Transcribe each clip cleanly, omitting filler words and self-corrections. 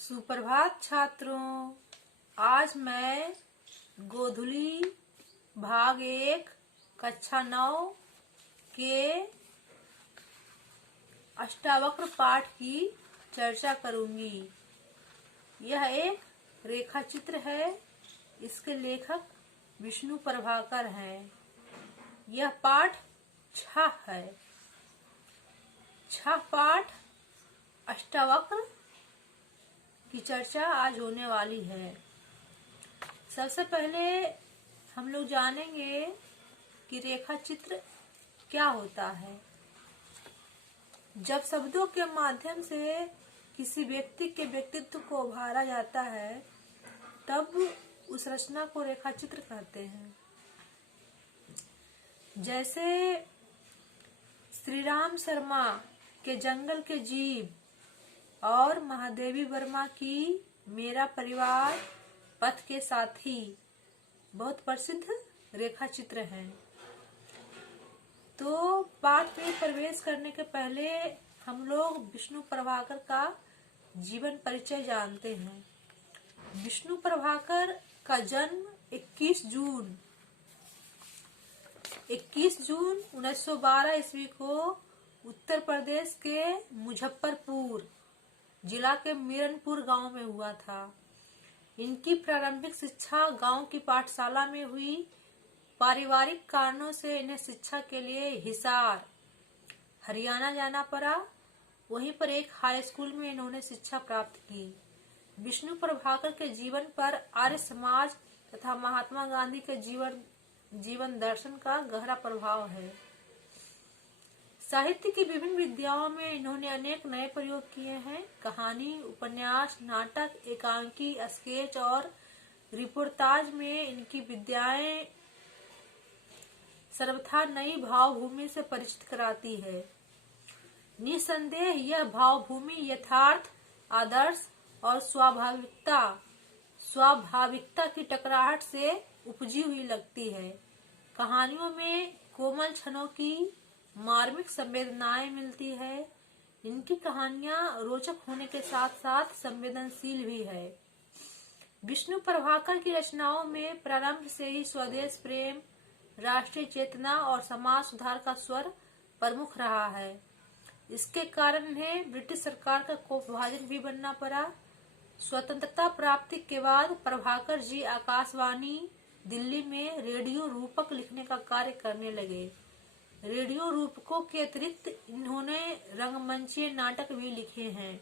सुप्रभात छात्रों। आज मैं गोधुली भाग 1 कक्षा 9 के अष्टावक्र पाठ की चर्चा करूंगी। यह एक रेखा चित्र है। इसके लेखक विष्णु प्रभाकर हैं। यह पाठ 6 है। 6 पाठ अष्टावक्र की चर्चा आज होने वाली है। सबसे पहले हम लोग जानेंगे कि रेखा चित्र क्या होता है। जब शब्दों के माध्यम से किसी व्यक्ति के व्यक्तित्व को उभारा जाता है तब उस रचना को रेखा चित्र कहते हैं। जैसे श्री राम शर्मा के जंगल के जीव और महादेवी वर्मा की मेरा परिवार पथ के साथी बहुत प्रसिद्ध रेखा चित्र हैं। तो पाठ में प्रवेश करने के पहले हम लोग विष्णु प्रभाकर का जीवन परिचय जानते हैं। विष्णु प्रभाकर का जन्म 21 जून 1912 ईस्वी को उत्तर प्रदेश के मुजफ्फरपुर जिला के मीरनपुर गांव में हुआ था। इनकी प्रारंभिक शिक्षा गांव की पाठशाला में हुई। पारिवारिक कारणों से इन्हें शिक्षा के लिए हिसार हरियाणा जाना पड़ा। वहीं पर एक हाई स्कूल में इन्होंने शिक्षा प्राप्त की। विष्णु प्रभाकर के जीवन पर आर्य समाज तथा महात्मा गांधी के जीवन दर्शन का गहरा प्रभाव है। साहित्य की विभिन्न विधाओं में इन्होंने अनेक नए प्रयोग किए हैं। कहानी, उपन्यास, नाटक, एकांकी, स्केच और रिपोर्टाज में इनकी विधाएं सर्वथा नई भावभूमि से परिचित कराती है। निसंदेह यह भावभूमि यथार्थ, आदर्श और स्वाभाविकता की टकराहट से उपजी हुई लगती है। कहानियों में कोमल क्षणों की मार्मिक संवेदनाएं मिलती है। इनकी कहानियां रोचक होने के साथ साथ संवेदनशील भी है। विष्णु प्रभाकर की रचनाओं में प्रारंभ से ही स्वदेश प्रेम, राष्ट्रीय चेतना और समाज सुधार का स्वर प्रमुख रहा है। इसके कारण इन्हें ब्रिटिश सरकार का कोषभाजन भी बनना पड़ा। स्वतंत्रता प्राप्ति के बाद प्रभाकर जी आकाशवाणी दिल्ली में रेडियो रूपक लिखने का कार्य करने लगे। रेडियो रूपकों के अतिरिक्त इन्होंने रंगमंचीय नाटक भी लिखे हैं।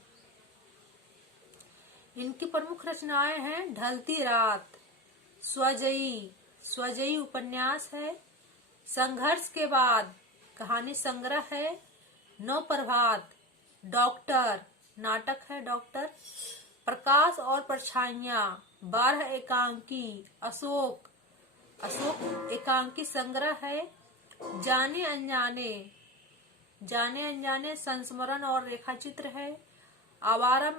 इनकी प्रमुख रचनाएं हैं ढलती रात, स्वजयी उपन्यास है, संघर्ष के बाद कहानी संग्रह है, नौ प्रभात, डॉक्टर नाटक है, डॉक्टर, प्रकाश और परछाइयां, 12 एकांकी, अशोक एकांकी संग्रह है, जाने अनजाने संस्मरण और रेखाचित्र है, आवारा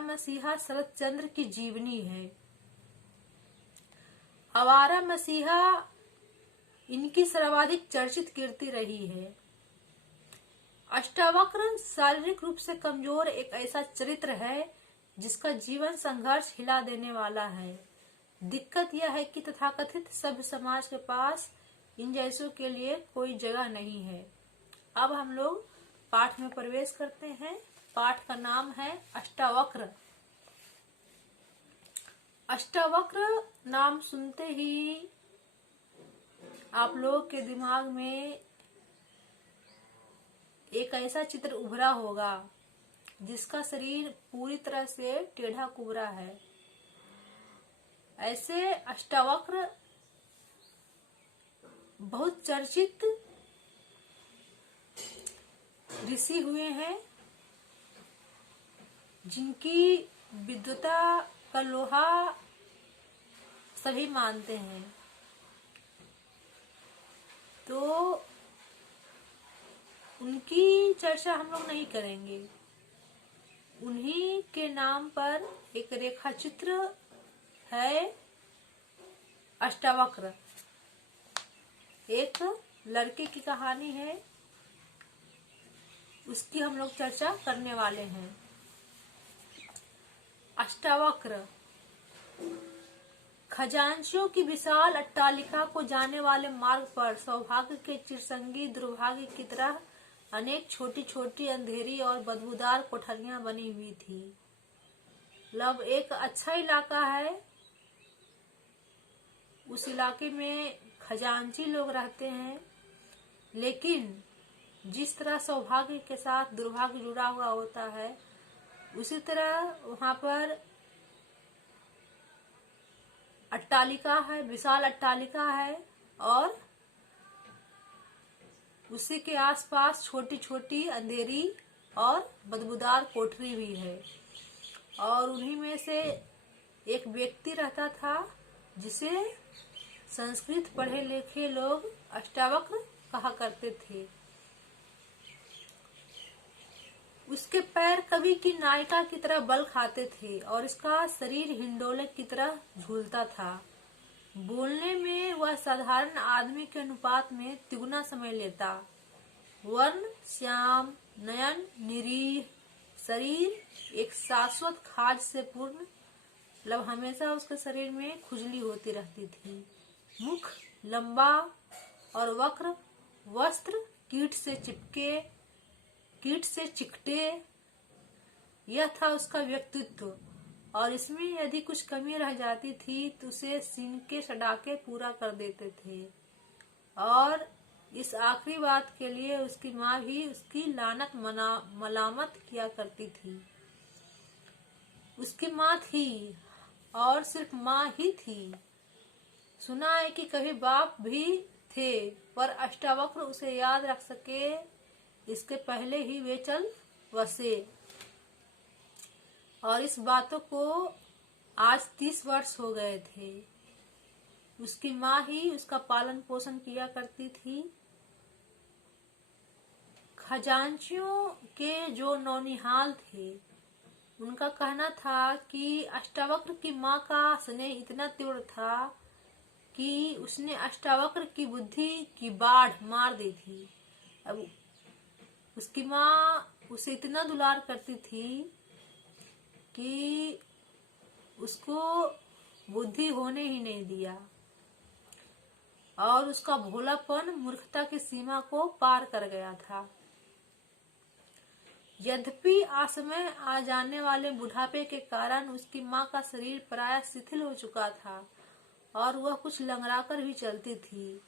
मसीहा शरद चंद्र की जीवनी है। आवारा मसीहा इनकी सर्वाधिक चर्चित कीर्ति रही है। अष्टावक्र शारीरिक रूप से कमजोर एक ऐसा चरित्र है जिसका जीवन संघर्ष हिला देने वाला है। दिक्कत यह है कि तथाकथित सभ्य समाज के पास इन जैसों के लिए कोई जगह नहीं है। अब हम लोग पाठ में प्रवेश करते हैं। पाठ का नाम है अष्टावक्र। अष्टावक्र नाम सुनते ही आप लोगों के दिमाग में एक ऐसा चित्र उभरा होगा जिसका शरीर पूरी तरह से टेढ़ा कुबरा है। ऐसे अष्टावक्र बहुत चर्चित ऋषि हुए हैं जिनकी विद्वता का लोहा सभी मानते हैं। तो उनकी चर्चा हम लोग नहीं करेंगे। उन्हीं के नाम पर एक रेखा चित्र है अष्टावक्र। एक लड़के की कहानी है, उसकी हम लोग चर्चा करने वाले हैं। अष्टावक्र। खजांचियों की विशाल अट्टालिका को जाने वाले मार्ग पर सौभाग्य के चिरसंगी दुर्भाग्य की तरह अनेक छोटी छोटी अंधेरी और बदबूदार कोठरियां बनी हुई थी। लब एक अच्छा इलाका है, उस इलाके में खजांची लोग रहते हैं, लेकिन जिस तरह सौभाग्य के साथ दुर्भाग्य जुड़ा हुआ होता है, उसी तरह वहां पर अट्टालिका है, विशाल अट्टालिका है और उसी के आसपास छोटी छोटी अंधेरी और बदबूदार कोठरी भी है। और उन्हीं में से एक व्यक्ति रहता था जिसे संस्कृत पढ़े लिखे लोग अष्टावक्र कहा करते थे। उसके पैर कवि की नायिका की तरह बल खाते थे और इसका शरीर हिंडोले की तरह झूलता था। बोलने में वह साधारण आदमी के अनुपात में तिगुना समय लेता। वर्ण श्याम, नयन निरीह, शरीर एक शाश्वत खाज से पूर्ण, मतलब हमेशा उसके शरीर में खुजली होती रहती थी। मुख लंबा और वक्र, वस्त्र कीट से चिकटे, यह था उसका व्यक्तित्व। और इसमें यदि कुछ कमी रह जाती थी तो उसे सीन के सड़ाके पूरा कर देते थे। और इस आखिरी बात के लिए उसकी माँ भी उसकी लानत मलामत किया करती थी। उसकी माँ थी और सिर्फ माँ ही थी। सुना है कि कभी बाप भी थे, पर अष्टावक्र उसे याद रख सके इसके पहले ही वे चल बसे। और इस बातों को आज 30 वर्ष हो गए थे। उसकी माँ ही उसका पालन पोषण किया करती थी। खजांचियों के जो नौनिहाल थे, उनका कहना था कि अष्टावक्र की माँ का स्नेह इतना तीव्र था कि उसने अष्टावक्र की बुद्धि की बाढ़ मार दी थी। अब उसकी माँ उसे इतना दुलार करती थी कि उसको बुद्धि होने ही नहीं दिया और उसका भोलापन मूर्खता की सीमा को पार कर गया था। यद्यपि असमय आ जाने वाले बुढ़ापे के कारण उसकी माँ का शरीर प्रायः शिथिल हो चुका था और वह कुछ लंगड़ाकर भी चलती थी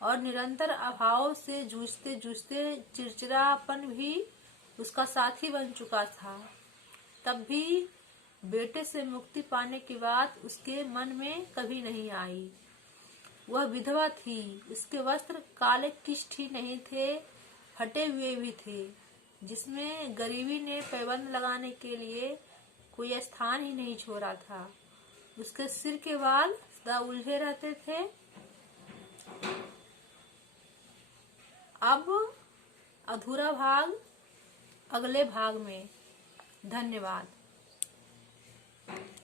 और निरंतर अभाव से जूझते जूझते चिड़चिड़ापन भी उसका साथी बन चुका था। तब भी बेटे से मुक्ति पाने की बात उसके मन में कभी नहीं आई। वह विधवा थी, उसके वस्त्र काले किष्ट ही नहीं थे, फटे हुए भी थे, जिसमें गरीबी ने पैबंद लगाने के लिए कोई स्थान ही नहीं छोड़ा था। उसके सिर के बाल सदा उलझे रहते थे। अब अधूरा भाग अगले भाग में। धन्यवाद।